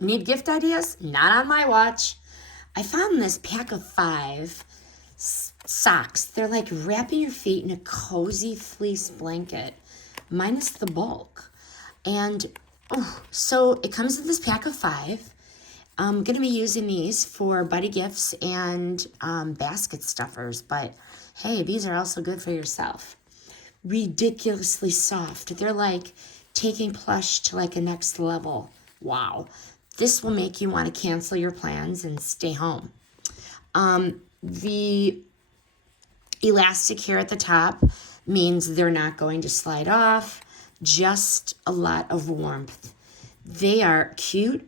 Need gift ideas? Not on my watch. I found this pack of 5 socks. They're like wrapping your feet in a cozy fleece blanket, minus the bulk. And so it comes in this pack of 5. I'm going to be using these for buddy gifts and basket stuffers. But hey, these are also good for yourself. Ridiculously soft. They're like taking Plush to like a next level. Wow. This will make you want to cancel your plans and stay home. The elastic here at the top means they're not going to slide off. Just a lot of warmth. They are cute,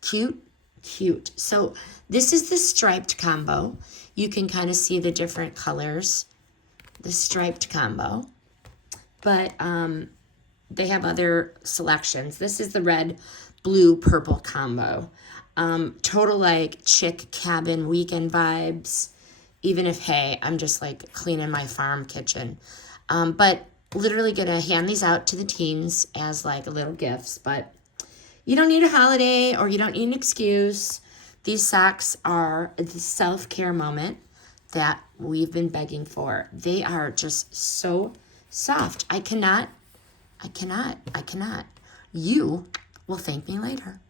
cute, cute. So this is the striped combo. You can kind of see the different colors. The striped combo. But they have other selections. This is the red, blue, purple combo. Total like chick cabin weekend vibes. Even if, hey, I'm just like cleaning my farm kitchen. But literally gonna hand these out to the teens as like little gifts. But you don't need a holiday or you don't need an excuse. These socks are the self-care moment that we've been begging for. They are just so soft. I cannot. You will thank me later.